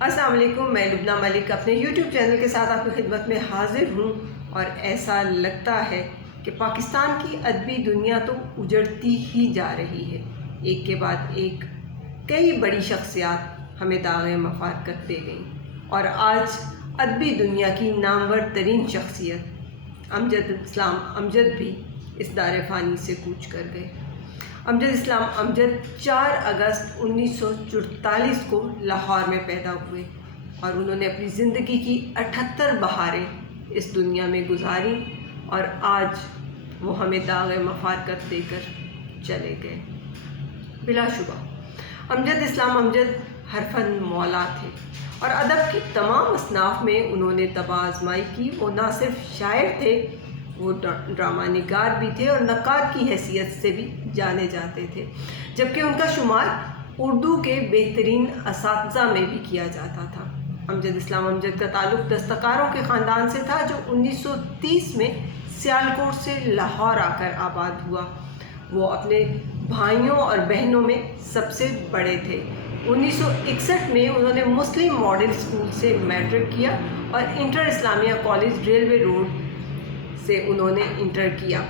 السلام علیکم، میں لبنہ ملک اپنے یوٹیوب چینل کے ساتھ آپ کی خدمت میں حاضر ہوں، اور ایسا لگتا ہے کہ پاکستان کی ادبی دنیا تو اجڑتی ہی جا رہی ہے۔ ایک کے بعد ایک کئی بڑی شخصیات ہمیں داغ مفارقت دے گئیں، اور آج ادبی دنیا کی نامور ترین شخصیت امجد اسلام امجد بھی اس دار فانی سے کوچ کر گئے۔ امجد اسلام امجد 4 اگست 1944 کو لاہور میں پیدا ہوئے، اور انہوں نے اپنی زندگی کی 78 بہاریں اس دنیا میں گزاریں، اور آج وہ ہمیں داغ مفارقت دے کر چلے گئے۔ بلا شبہ امجد اسلام امجد ہر فن مولا تھے، اور ادب کی تمام اصناف میں انہوں نے طبع آزمائی کی۔ وہ نہ صرف شاعر تھے، وہ ڈرامہ نگار بھی تھے، اور نقاد کی حیثیت سے بھی جانے جاتے تھے، جبکہ ان کا شمار اردو کے بہترین اساتذہ میں بھی کیا جاتا تھا۔ امجد اسلام امجد کا تعلق دستکاروں کے خاندان سے تھا، جو 1930 میں سیالکوٹ سے لاہور آ کر آباد ہوا۔ وہ اپنے بھائیوں اور بہنوں میں سب سے بڑے تھے۔ 1961 میں انہوں نے مسلم ماڈل اسکول سے میٹرک کیا، اور انٹر اسلامیہ کالج ریلوے روڈ سے انہوں نے انٹر کیا۔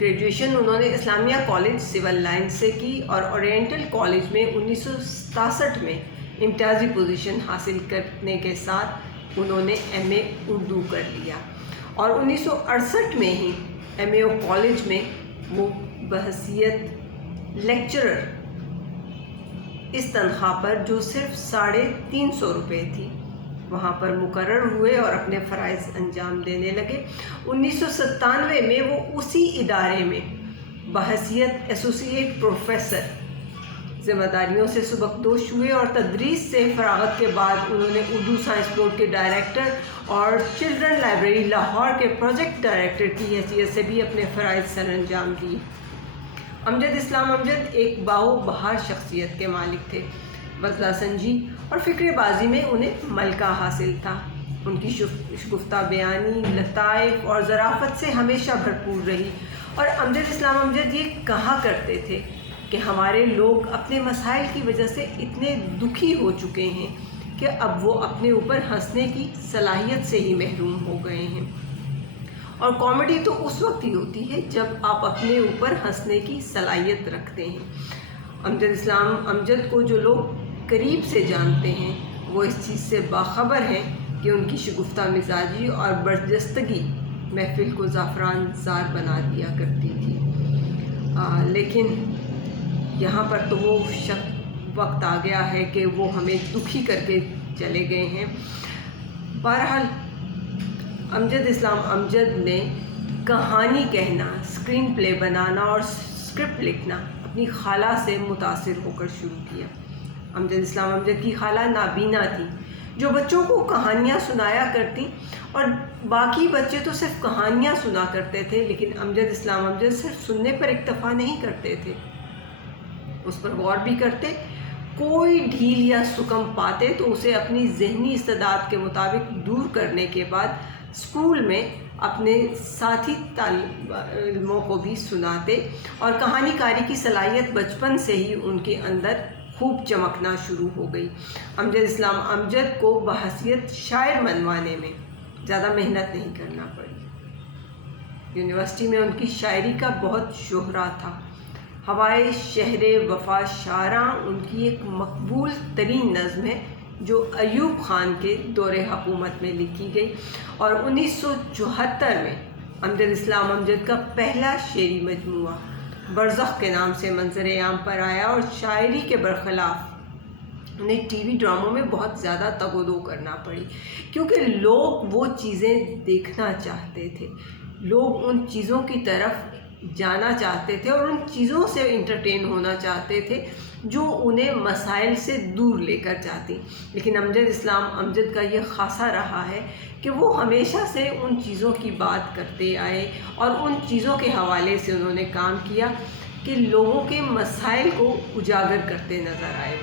گریجویشن انہوں نے اسلامیہ کالج سول لائنز سے کی، اور اورینٹل کالج میں 1967 میں امتیازی پوزیشن حاصل کرنے کے ساتھ انہوں نے ایم اے اردو کر لیا، اور 1968 میں ہی ایم اے کالج میں وہ بحیثیت لیکچرر اس تنخواہ پر، جو صرف 350 روپے تھی، وہاں پر مقرر ہوئے اور اپنے فرائض انجام دینے لگے۔ 1997 میں وہ اسی ادارے میں بحیثیت ایسوسی ایٹ پروفیسر ذمہ داریوں سے سبکدوش ہوئے، اور تدریس سے فراغت کے بعد انہوں نے اردو سائنس بورڈ کے ڈائریکٹر اور چلڈرن لائبریری لاہور کے پروجیکٹ ڈائریکٹر کی حیثیت سے بھی اپنے فرائض سر انجام دیے۔ امجد اسلام امجد ایک باو بہار شخصیت کے مالک تھے۔ وضلع سنجی اور فکر بازی میں انہیں ملکہ حاصل تھا۔ ان کی شگفتہ بیانی، لطائف اور ظرافت سے ہمیشہ بھرپور رہی، اور امجد اسلام امجد یہ کہا کرتے تھے کہ ہمارے لوگ اپنے مسائل کی وجہ سے اتنے دکھی ہو چکے ہیں کہ اب وہ اپنے اوپر ہنسنے کی صلاحیت سے ہی محروم ہو گئے ہیں، اور کامیڈی تو اس وقت ہی ہوتی ہے جب آپ اپنے اوپر ہنسنے کی صلاحیت رکھتے ہیں۔ امجد اسلام امجد کو جو لوگ قریب سے جانتے ہیں، وہ اس چیز سے باخبر ہیں کہ ان کی شگفتہ مزاجی اور برجستگی محفل کو زعفران زار بنا دیا کرتی تھی، لیکن یہاں پر تو وہ وقت آ گیا ہے کہ وہ ہمیں دکھی کر کے چلے گئے ہیں۔ بہرحال امجد اسلام امجد نے کہانی کہنا، اسکرین پلے بنانا اور اسکرپٹ لکھنا اپنی خالہ سے متاثر ہو کر شروع کیا۔ امجد اسلام امجد کی خالہ نابینا تھی، جو بچوں کو کہانیاں سنایا کرتی، اور باقی بچے تو صرف کہانیاں سنا کرتے تھے، لیکن امجد اسلام امجد صرف سننے پر اکتفا نہیں کرتے تھے، اس پر غور بھی کرتے۔ کوئی ڈھیل یا سکم پاتے تو اسے اپنی ذہنی استعداد کے مطابق دور کرنے کے بعد اسکول میں اپنے ساتھی طالب علموں کو بھی سناتے، اور کہانی کاری کی صلاحیت بچپن سے ہی ان کے اندر خوب چمکنا شروع ہو گئی۔ امجد اسلام امجد کو بحیثیت شاعر بنوانے میں زیادہ محنت نہیں کرنا پڑی۔ یونیورسٹی میں ان کی شاعری کا بہت شہرہ تھا۔ ہوائے شہر وفا شاراں ان کی ایک مقبول ترین نظم ہے، جو ایوب خان کے دور حکومت میں لکھی گئی، اور 1974 میں امجد اسلام امجد کا پہلا شعری مجموعہ برزخ کے نام سے منظر عام پر آیا، اور شاعری کے برخلاف انہیں ٹی وی ڈراموں میں بہت زیادہ تگ و دو کرنا پڑی، کیونکہ لوگ وہ چیزیں دیکھنا چاہتے تھے، لوگ ان چیزوں کی طرف جانا چاہتے تھے، اور ان چیزوں سے انٹرٹین ہونا چاہتے تھے جو انہیں مسائل سے دور لے کر جاتی۔ لیکن امجد اسلام امجد کا یہ خاصہ رہا ہے کہ وہ ہمیشہ سے ان چیزوں کی بات کرتے آئے، اور ان چیزوں کے حوالے سے انہوں نے کام کیا کہ لوگوں کے مسائل کو اجاگر کرتے نظر آئے۔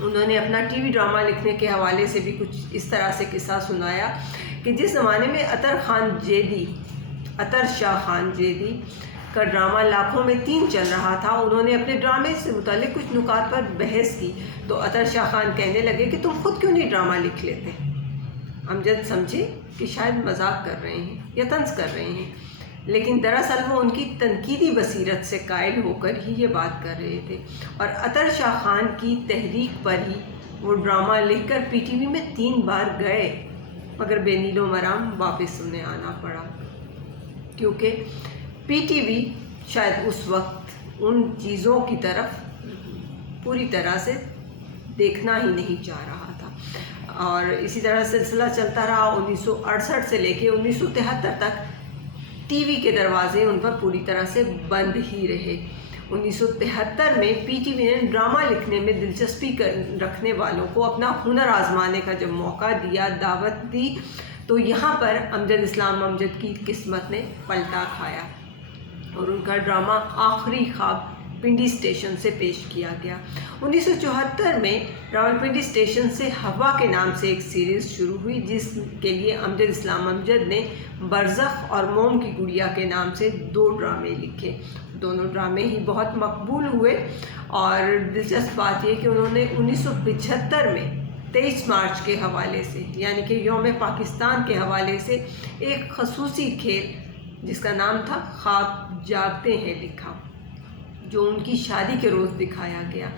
انہوں نے اپنا ٹی وی ڈرامہ لکھنے کے حوالے سے بھی کچھ اس طرح سے قصہ سنایا کہ جس زمانے میں عطر شاہ خان جیدی کا ڈرامہ لاکھوں میں 3 چل رہا تھا، انہوں نے اپنے ڈرامے سے متعلق کچھ نکات پر بحث کی، تو اطہر شاہ خان کہنے لگے کہ تم خود کیوں نہیں ڈرامہ لکھ لیتے؟ امجد سمجھے کہ شاید مذاق کر رہے ہیں یا طنز کر رہے ہیں، لیکن دراصل وہ ان کی تنقیدی بصیرت سے قائل ہو کر ہی یہ بات کر رہے تھے، اور اطہر شاہ خان کی تحریک پر ہی وہ ڈرامہ لکھ کر پی ٹی وی میں 3 بار گئے، مگر بے نیل و مرام واپس انہیں آنا پڑا، کیونکہ پی ٹی وی شاید اس وقت ان چیزوں کی طرف پوری طرح سے دیکھنا ہی نہیں چاہ رہا تھا۔ اور اسی طرح سلسلہ چلتا رہا۔ 1968 سے لے کے 1973 تک ٹی وی کے دروازے ان پر پوری طرح سے بند ہی رہے۔ 1973 میں پی ٹی وی نے ڈرامہ لکھنے میں دلچسپی رکھنے والوں کو اپنا ہنر آزمانے کا جب موقع دیا، دعوت دی، تو یہاں پر امجد اسلام امجد کی قسمت نے پلٹا کھایا اور ان کا ڈرامہ آخری خواب پنڈی اسٹیشن سے پیش کیا گیا۔ 1974 میں راولپنڈی اسٹیشن سے ہوا کے نام سے ایک سیریز شروع ہوئی، جس کے لیے امجد اسلام امجد نے برزخ اور موم کی گڑیا کے نام سے 2 ڈرامے لکھے۔ دونوں ڈرامے ہی بہت مقبول ہوئے، اور دلچسپ بات یہ کہ انہوں نے 1975 میں 23 مارچ کے حوالے سے، یعنی کہ یوم پاکستان کے حوالے سے، ایک خصوصی کھیل جس کا نام تھا خواب جاگتے ہیں لکھا، جو ان کی شادی کے روز دکھایا گیا۔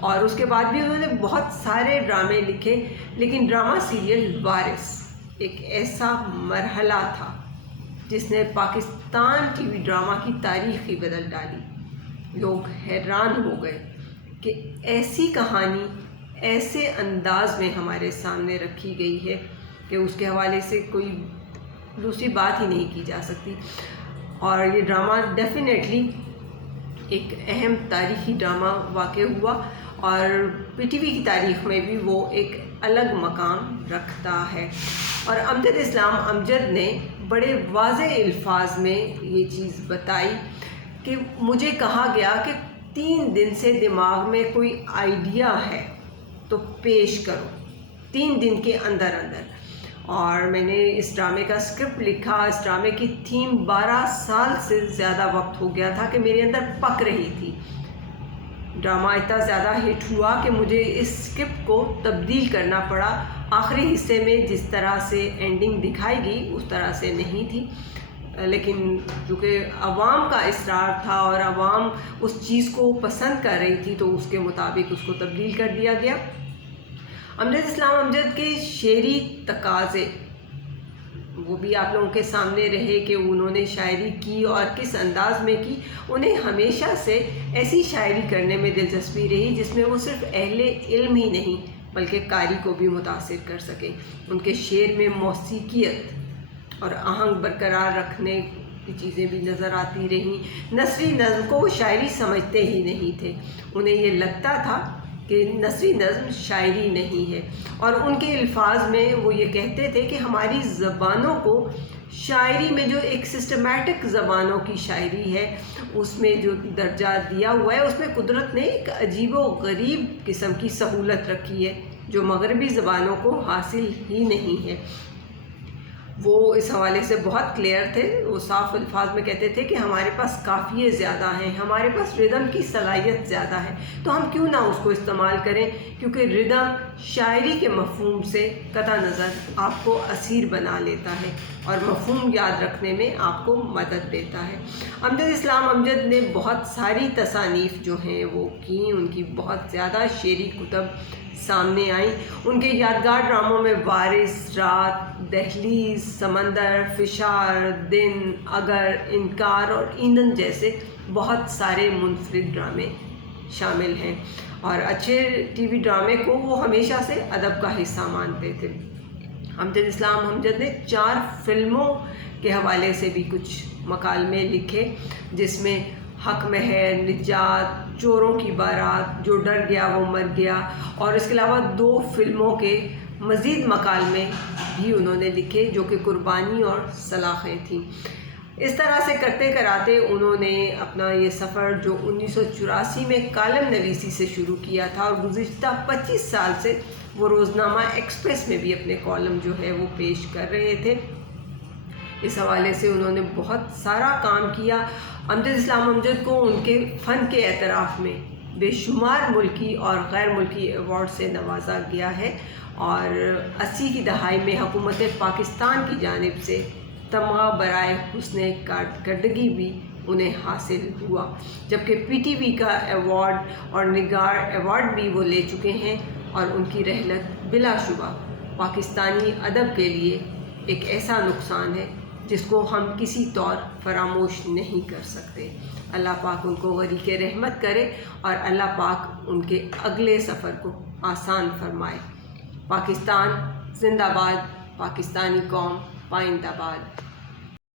اور اس کے بعد بھی انہوں نے بہت سارے ڈرامے لکھے، لیکن ڈرامہ سیریل وارث ایک ایسا مرحلہ تھا جس نے پاکستان ٹی وی ڈرامہ کی تاریخ ہی بدل ڈالی۔ لوگ حیران ہو گئے کہ ایسی کہانی ایسے انداز میں ہمارے سامنے رکھی گئی ہے کہ اس کے حوالے سے کوئی دوسری بات ہی نہیں کی جا سکتی۔ اور یہ ڈرامہ ڈیفینیٹلی ایک اہم تاریخی ڈرامہ واقع ہوا، اور پی ٹی وی کی تاریخ میں بھی وہ ایک الگ مقام رکھتا ہے۔ اور امجد اسلام امجد نے بڑے واضح الفاظ میں یہ چیز بتائی کہ مجھے کہا گیا کہ 3 دن سے دماغ میں کوئی آئیڈیا ہے تو پیش کرو، 3 دن کے اندر اندر۔ اور میں نے اس ڈرامے کا اسکرپٹ لکھا، اس ڈرامے کی تھیم 12 سال سے زیادہ وقت ہو گیا تھا کہ میرے اندر پک رہی تھی۔ ڈرامہ اتنا زیادہ ہٹ ہوا کہ مجھے اس اسکرپٹ کو تبدیل کرنا پڑا۔ آخری حصے میں جس طرح سے اینڈنگ دکھائی گئی اس طرح سے نہیں تھی، لیکن چونکہ عوام کا اصرار تھا اور عوام اس چیز کو پسند کر رہی تھی، تو اس کے مطابق اس کو تبدیل کر دیا گیا۔ امجد اسلام امجد کے شعری تقاضے وہ بھی آپ لوگوں کے سامنے رہے کہ انہوں نے شاعری کی اور کس انداز میں کی۔ انہیں ہمیشہ سے ایسی شاعری کرنے میں دلچسپی رہی جس میں وہ صرف اہل علم ہی نہیں بلکہ قاری کو بھی متاثر کر سکے۔ ان کے شعر میں موسیقیت اور آہنگ برقرار رکھنے کی چیزیں بھی نظر آتی رہیں۔ نثری نظم کو وہ شاعری سمجھتے ہی نہیں تھے، انہیں یہ لگتا تھا کہ نثری نظم شاعری نہیں ہے، اور ان کے الفاظ میں وہ یہ کہتے تھے کہ ہماری زبانوں کو شاعری میں جو ایک سسٹمیٹک زبانوں کی شاعری ہے اس میں جو درجہ دیا ہوا ہے، اس میں قدرت نے ایک عجیب و غریب قسم کی سہولت رکھی ہے جو مغربی زبانوں کو حاصل ہی نہیں ہے۔ وہ اس حوالے سے بہت کلیئر تھے، وہ صاف الفاظ میں کہتے تھے کہ ہمارے پاس قافیے زیادہ ہیں، ہمارے پاس ردم کی صلاحیت زیادہ ہے، تو ہم کیوں نہ اس کو استعمال کریں، کیونکہ ردم شاعری کے مفہوم سے قطع نظر آپ کو اسیر بنا لیتا ہے اور مفہوم یاد رکھنے میں آپ کو مدد دیتا ہے۔ امجد اسلام امجد نے بہت ساری تصانیف جو ہیں وہ کیں، ان کی بہت زیادہ شعری کتب سامنے آئیں۔ ان کے یادگار ڈراموں میں وارث، رات، دہلیز، سمندر، فشار، دن، اگر، انکار اور ایندھن جیسے بہت سارے منفرد ڈرامے شامل ہیں، اور اچھے ٹی وی ڈرامے کو وہ ہمیشہ سے ادب کا حصہ مانتے تھے۔ امجد اسلام امجد نے 4 فلموں کے حوالے سے بھی کچھ مکالمے لکھے، جس میں حق مہر، نجات، چوروں کی بارات، جو ڈر گیا وہ مر گیا، اور اس کے علاوہ 2 فلموں کے مزید مکالمے بھی انہوں نے لکھے جو کہ قربانی اور سلاخیں تھیں۔ اس طرح سے کرتے کراتے انہوں نے اپنا یہ سفر جو 1984 میں کالم نویسی سے شروع کیا تھا، اور گزشتہ 25 سال سے وہ روزنامہ ایکسپریس میں بھی اپنے کالم جو ہے وہ پیش کر رہے تھے۔ اس حوالے سے انہوں نے بہت سارا کام کیا۔ امجد اسلام امجد کو ان کے فن کے اعتراف میں بے شمار ملکی اور غیر ملکی ایوارڈ سے نوازا گیا ہے، اور 80 کی دہائی میں حکومت پاکستان کی جانب سے تمغہ برائے حسن کارکردگی بھی انہیں حاصل ہوا، جبکہ پی ٹی وی کا ایوارڈ اور نگار ایوارڈ بھی وہ لے چکے ہیں، اور ان کی رحلت بلا شبہ پاکستانی ادب کے لیے ایک ایسا نقصان ہے جس کو ہم کسی طور فراموش نہیں کر سکتے۔ اللہ پاک ان کو غریق رحمت کرے، اور اللہ پاک ان کے اگلے سفر کو آسان فرمائے۔ پاکستان زندہ باد، پاکستانی قوم پائندہ باد۔